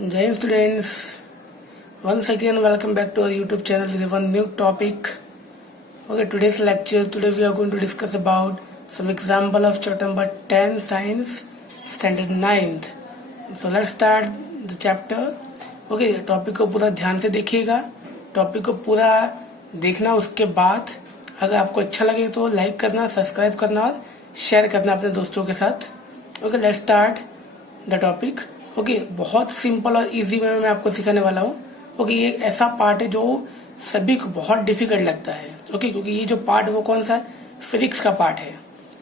Jai Hind students, once again welcome back to our YouTube channel with one new topic. Okay, today's lecture, today we are going to discuss about some example of chapter number 10 science standard 9th. So let's start the chapter. Okay, topic को पूरा ध्यान से देखिएगा, topic को पूरा देखना, उसके बाद अगर आपको अच्छा लगे तो लाइक करना, सब्सक्राइब करना और शेयर करना अपने दोस्तों के साथ. Okay, let's start the topic. Okay, बहुत सिंपल और इजी वे में मैं आपको सिखाने वाला हूँ. ओके, ये ऐसा पार्ट है जो सभी को बहुत डिफिकल्ट लगता है. ओके, क्योंकि ये जो पार्ट है वो कौन सा है, फिजिक्स का पार्ट है.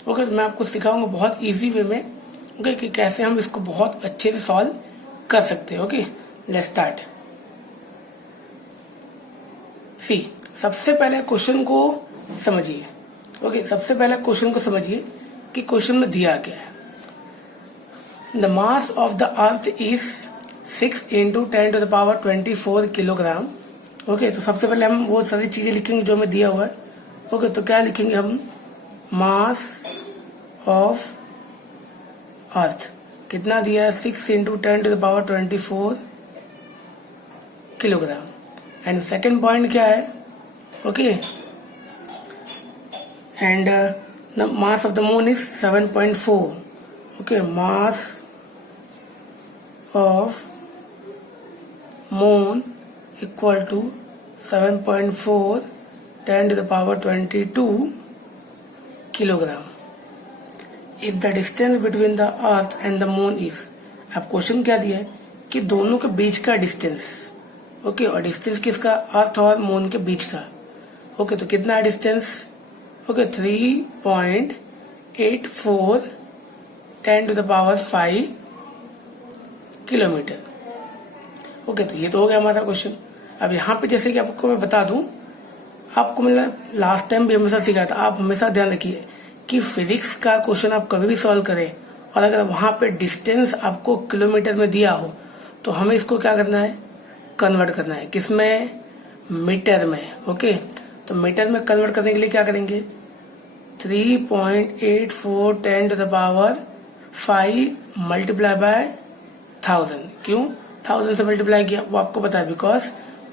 ओके, तो मैं आपको सिखाऊंगा बहुत इजी वे में. ओके, कि कैसे हम इसको बहुत अच्छे से सॉल्व कर सकते हैं. Okay, let's start. सी, सबसे पहले क्वेश्चन को समझिए. ओके, सबसे पहले क्वेश्चन को समझिए कि क्वेश्चन में दिया क्या है. The mass of the earth is 6 into 10 to the power 24 kilogram. Okay, तो सबसे पहले हम वो सारी चीजें लिखेंगे जो हमें दिया हुआ है. ओके, तो क्या लिखेंगे हम, मास ऑफ अर्थ कितना दिया है, 6 into 10 to the power 24 kilogram. And second point क्या है, okay, and the mass of the moon is 7.4. Okay, mass of moon equal to 7.4 10 to the power 22 kilogram. If the distance between the earth and the moon is, अब question क्या दिया है कि दोनों के बीच का डिस्टेंस. ओके, और distance किसका, अर्थ और मून के बीच का. ओके, तो कितना है distance, okay, 3.84 10 to the power 5 kilometre. Okay, तो ये तो हो गया हमारा क्वेश्चन. अब यहाँ पे जैसे कि आपको मैं बता दूं, आपको मैंने लास्ट टाइम भी हमेशा सिखाया था, आप हमेशा ध्यान रखिए कि फिजिक्स का क्वेश्चन आप कभी भी सॉल्व करें और अगर वहां पे डिस्टेंस आपको किलोमीटर में दिया हो तो हमें इसको क्या करना है, कन्वर्ट करना है. किसमें, मीटर में. ओके, तो मीटर में कन्वर्ट करने के लिए क्या करेंगे, 3.84 10 to the power 5 multiply by 1000. क्यों 1000 से मल्टीप्लाई किया, वो आपको पता है, because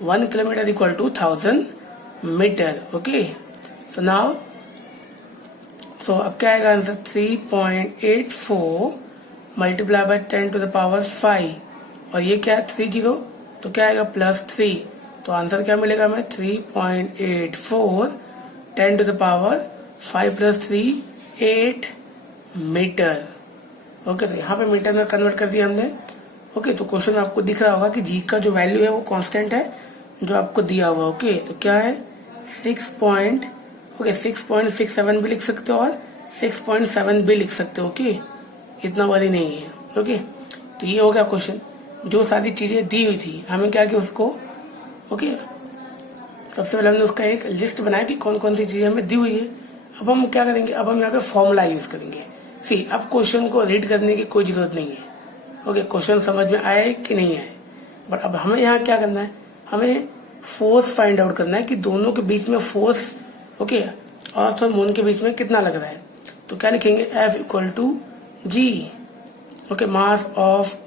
1 kilometre equal to 1000 metre. Okay, so now, so अब क्या आएगा answer, 3.84 multiply by 10 to the power 5, और ये क्या है 30, तो क्या आएगा +3. तो आंसर क्या मिलेगा हमें, 3.84 10 to the power 5 + 3 8 meter. Okay, तो यहाँ पे मीटर में कन्वर्ट कर दिया हमने. ओके, तो क्वेश्चन में आपको दिख रहा होगा कि जी का जो वैल्यू है वो कांस्टेंट है जो आपको दिया हुआ. ओके, तो क्या है 6.67 भी लिख सकते हो और 6.7 भी लिख सकते हो. ओके, इतना वरी नहीं है. ओके, तो ये हो गया क्वेश्चन. जो सारी चीजें दी हुई थी हमें क्या किया उसको, ओके, सबसे पहले हमने उसका एक लिस्ट बनाया कि कौन कौन सी चीजें हमें दी हुई है. अब हम क्या करेंगे, अब हम यहाँ पे फॉर्मूला यूज करेंगे. सी, अब क्वेश्चन को रीड करने की कोई जरूरत नहीं है. ओके, क्वेश्चन समझ में आया कि नहीं आया, बट अब हमें यहाँ क्या करना है, हमें फोर्स फाइंड आउट करना है कि दोनों के बीच में फोर्स, ओके, अर्थ और मून के बीच में कितना लग रहा है. तो क्या लिखेंगे, F equal to G. Okay, mass of,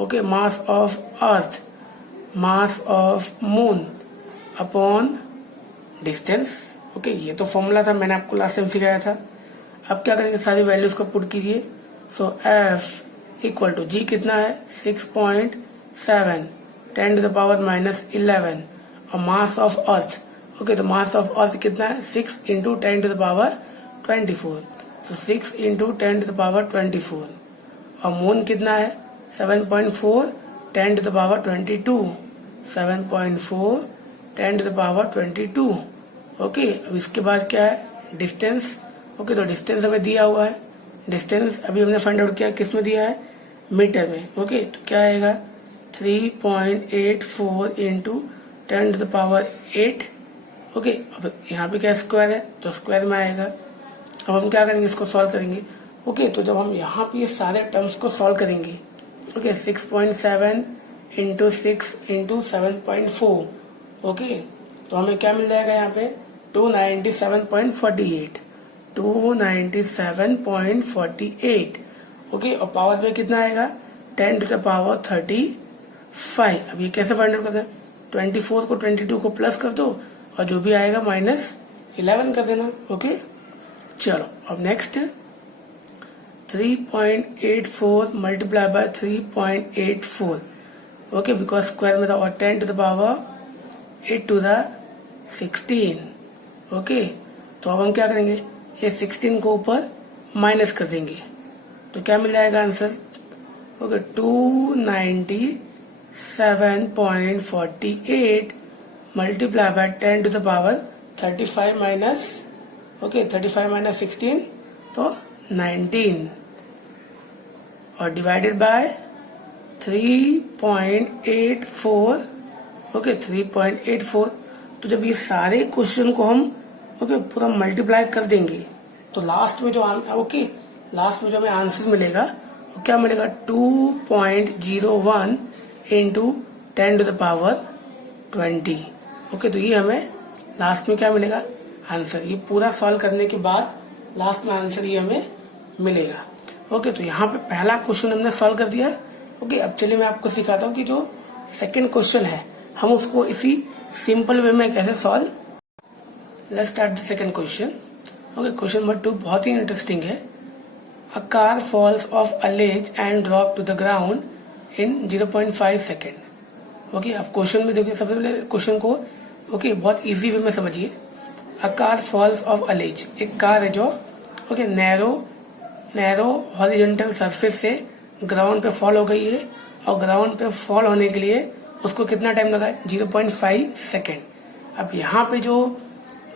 okay, mass of earth, mass of moon upon distance. Okay, ये तो फॉर्मूला था, मैंने आपको लास्ट टाइम सिखाया था. अब क्या करेंगे, सारी वैल्यूज को पुट कीजिए. सो F इक्वल टू जी कितना है, 6.7 10 to the पावर -11, और मास ऑफ अर्थ, ओके, तो मास ऑफ अर्थ कितना है, 6 into 10 to the पावर 24, तो 6 into 10 to the पावर 24, और मून कितना है 7.4 10 to the power 22, 7.4 10 to the power 22. Okay, अब इसके बाद क्या है, डिस्टेंस. ओके, तो डिस्टेंस हमें दिया हुआ है, डिस्टेंस अभी हमने फाइंड आउट किया, किस में दिया है, मीटर में. ओके, तो क्या आएगा 3.84 into 10 to the power 8. Okay, अब यहाँ पे क्या स्क्वायर है, तो स्क्वायर में आएगा. अब हम क्या करेंगे, इसको सॉल्व करेंगे. ओके, तो जब हम यहाँ पे ये सारे टर्म्स को सॉल्व करेंगे, ओके, 6.7 into 6 into 7.4. ओके, तो हमें क्या मिल जाएगा यहाँ पे, 297.48. 297.48. ओके, और पावर में कितना आएगा, 10 to the पावर 32. 5। अब ये कैसे फाइंड आउट करना है, 24 को 22 को प्लस कर दो और जो भी आएगा -11 कर देना। ओके, चलो अब next 3.84 multiply by 3.84। Okay, because square में था और 10 to the power 8 to the 16। Okay, तो अब हम क्या करेंगे, ये 16 को ऊपर माइनस कर देंगे तो क्या मिल जाएगा answer. Okay, 297.48 multiply by 10 to the power 35 minus 16 तो 19 और डिवाइडेड बाय 3.84। ओके, 3.84। तो जब ये सारे क्वेश्चन को हम पूरा मल्टीप्लाई कर देंगे तो लास्ट में जो हमें आंसर मिलेगा वो क्या मिलेगा, 2.01 into 10 to the power 20। Okay, तो ये हमें लास्ट में क्या मिलेगा आंसर। ये पूरा सॉल्व करने के बाद लास्ट में आंसर ये हमें मिलेगा। ओके, तो यहाँ पे पहला क्वेश्चन हमने सॉल्व कर दिया। ओके, अब चलिए मैं आपको सिखाता हूँ कि जो सेकंड क्वेश्चन है हम उसको इसी सिंपल वे में कैसे solve. Let's start the second question. Okay, question number 2 बहुत ही इंटरेस्टिंग है। A car falls off a ledge and drop to the ground in 0.5 second. Okay, अब क्वेश्चन में देखिए, सबसे पहले क्वेश्चन को बहुत इजी वे में समझिए। A car falls off a ledge, एक कार है जो नैरो हॉरिजॉन्टल सरफेस से ग्राउंड पे फॉल हो गई है और ग्राउंड पे फॉल होने के लिए उसको कितना टाइम लगा है, 0.5 सेकेंड। अब यहाँ पे जो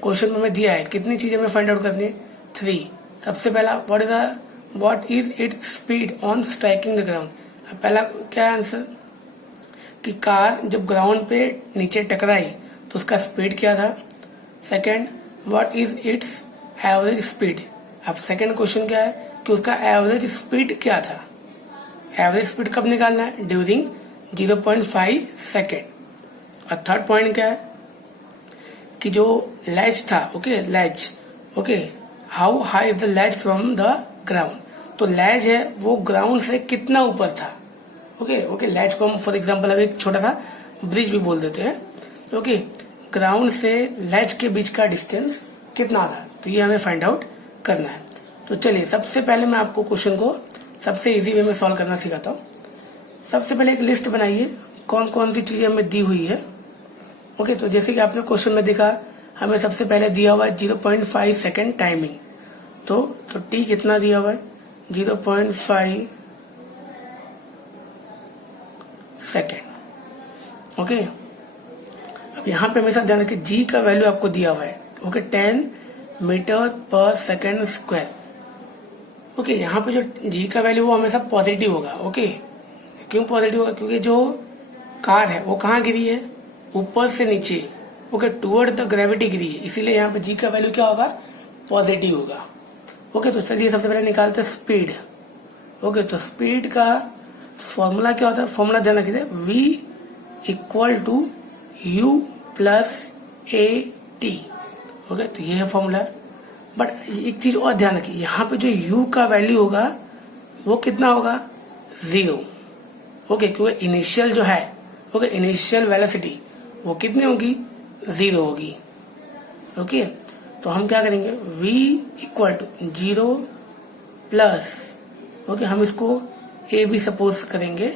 क्वेश्चन में हमें दिया है कितनी चीजें हमें फाइंड आउट करनी है, 3। सबसे पहला what is its speed on striking the ground. अब पहला क्या आंसर कि कार जब ग्राउंड पे नीचे टकराई तो उसका स्पीड क्या था। Second, what is it's average speed. अब सेकंड क्वेश्चन क्या है कि उसका एवरेज स्पीड क्या था। एवरेज स्पीड कब निकालना है, ड्यूरिंग 0.5 सेकेंड। और थर्ड पॉइंट क्या है कि जो लेज था, ledge, how high is the ledge from the ground. तो लेज है वो ग्राउंड से कितना ऊपर था। लेज को हम फॉर एग्जांपल अब एक छोटा सा ब्रिज भी बोल देते हैं। ग्राउंड से लेज के बीच का डिस्टेंस कितना था, तो ये हमें फाइंड आउट करना है। तो चलिए सबसे पहले मैं आपको क्वेश्चन को सबसे इजी वे में सॉल्व करना सिखाता हूँ। सबसे पहले एक लिस्ट बनाइए कौन कौन सी चीजें हमें दी हुई है। तो जैसे कि आपने क्वेश्चन में देखा हमें सबसे पहले दिया हुआ है 0.5 सेकेंड टाइमिंग। तो टी कितना दिया हुआ है, 0.5 सेकेंड। अब यहाँ पे हमेशा ध्यान रखिए जी का वैल्यू आपको दिया हुआ है 10 मीटर पर सेकेंड स्क्वायर। यहाँ पे जो जी का वैल्यू वो हमेशा पॉजिटिव होगा। क्यों पॉजिटिव होगा, क्योंकि जो कार है वो कहाँ गिरी है, ऊपर से नीचे टुवर्ड द ग्रेविटी गिरी है, इसीलिए यहाँ पे जी का वैल्यू क्या होगा, पॉजिटिव होगा। तो चलिए सबसे पहले निकालते हैं स्पीड। तो स्पीड का फॉर्मूला क्या होता है, फॉर्मूला ध्यान रखिए v equal to u plus a t. तो ये है फॉर्मूला। बट एक चीज और ध्यान रखिए, यहाँ पे जो u का वैल्यू होगा वो कितना होगा, 0। क्योंकि इनिशियल जो है इनिशियल वेलोसिटी वो कितनी होगी, 0 होगी। तो हम क्या करेंगे, v इक्वल टू 0 प्लस हम इसको a भी सपोज करेंगे।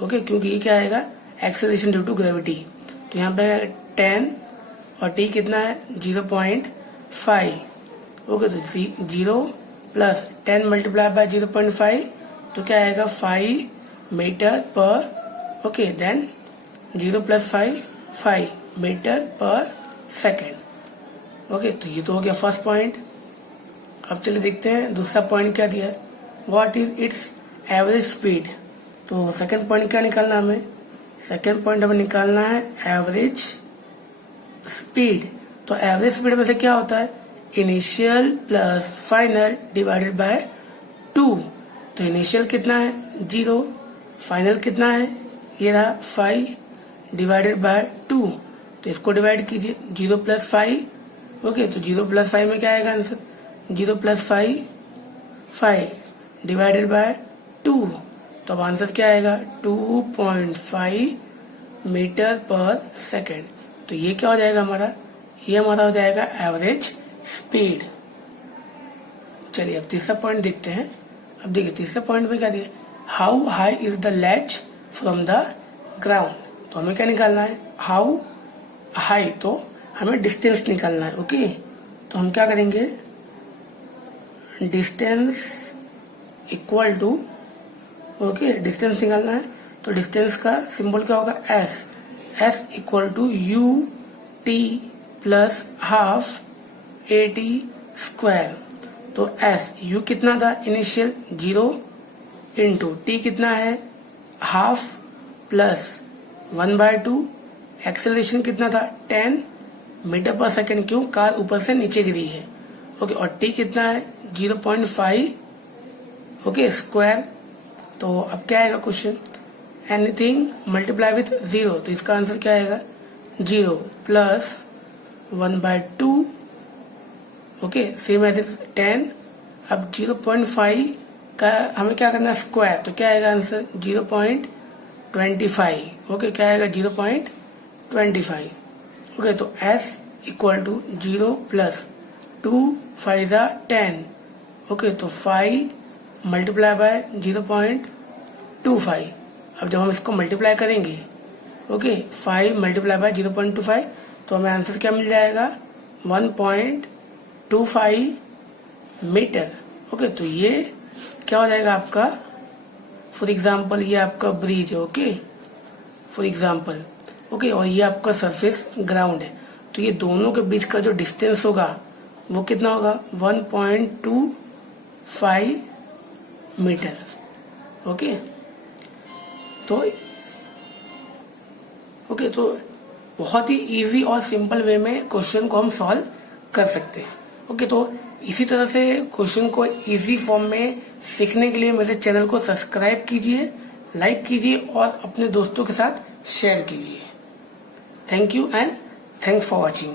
क्योंकि ये क्या आएगा, एक्सेलरेशन ड्यू टू ग्रेविटी। तो यहाँ पे 10 और t कितना है, 0.5। तो 0 प्लस 10 मल्टीप्लाई बाय 0.5 तो क्या आएगा, 5 मीटर पर देन 0 प्लस 5 मीटर पर सेकेंड। तो ये तो हो गया फर्स्ट पॉइंट। अब चलिए देखते हैं दूसरा पॉइंट क्या दिया है, what is it's average speed. तो सेकंड पॉइंट क्या निकालना है हमें, सेकंड पॉइंट हमें निकालना है एवरेज स्पीड। तो एवरेज स्पीड में से क्या होता है, initial plus final divided by 2। तो इनिशियल कितना है, 0, फाइनल कितना है, ये रहा 5 डिवाइडेड बाय 2। तो इसको डिवाइड कीजिए, 0 प्लस 5। तो 0 प्लस 5 में क्या आएगा आंसर, 0 प्लस 5 डिवाइडेड बाय 2। तो अब आंसर क्या आएगा 2.5 मीटर पर सेकेंड। तो ये क्या हो जाएगा हमारा, ये हमारा हो जाएगा एवरेज स्पीड। चलिए अब तीसरा पॉइंट देखते हैं। अब देखिए तीसरा पॉइंट में क्या दिया, how high is the latch from the ground. तो हमें क्या निकालना है, हाउ हाई, तो हमें डिस्टेंस निकालना है। ओके, तो हम क्या करेंगे, distance equal to, okay distance निकालना है तो डिस्टेंस का सिंबल क्या होगा, S. S equal to u t plus half a t square. तो एस, यू कितना था इनिशियल 0 इंटू टी कितना है हाफ प्लस 1/2, एक्सेलरेशन कितना था 10 मीटर पर सेकेंड, क्यों, कार ऊपर से नीचे गिरी है। ओके, और टी कितना है 0.5, ओके स्क्वायर। तो अब क्या आएगा क्वेश्चन, एनीथिंग मल्टीप्लाई विथ 0, तो इसका आंसर क्या आएगा 0 प्लस 1/2, ओके सेम एज 10। अब 0.5 का हमें क्या करना है स्क्वायर, तो क्या आएगा आंसर 0.25, ओके क्या आएगा 0.25। ओके, तो s equal to 0 plus 2 5 10, okay तो 5 मल्टीप्लाई बाय 0.25। अब जब हम इसको मल्टीप्लाई करेंगे, ओके 5 मल्टीप्लाई बाय 0.25, तो हमें आंसर क्या मिल जाएगा 1.25 मीटर। ओके, तो ये क्या हो जाएगा आपका, फॉर एग्जाम्पल ये आपका ब्रिज है, ओके फॉर एग्जाम्पल, ओके और ये आपका सरफेस ग्राउंड है। तो ये दोनों के बीच का जो डिस्टेंस होगा वो कितना होगा 1.25 मीटर। ओके, तो बहुत ही इजी और सिंपल वे में क्वेश्चन को हम सॉल्व कर सकते हैं। ओके, तो इसी तरह से क्वेश्चन को इजी फॉर्म में सीखने के लिए मेरे चैनल को सब्सक्राइब कीजिए, लाइक कीजिए और अपने दोस्तों के साथ शेयर कीजिए। Thank you and thanks for watching.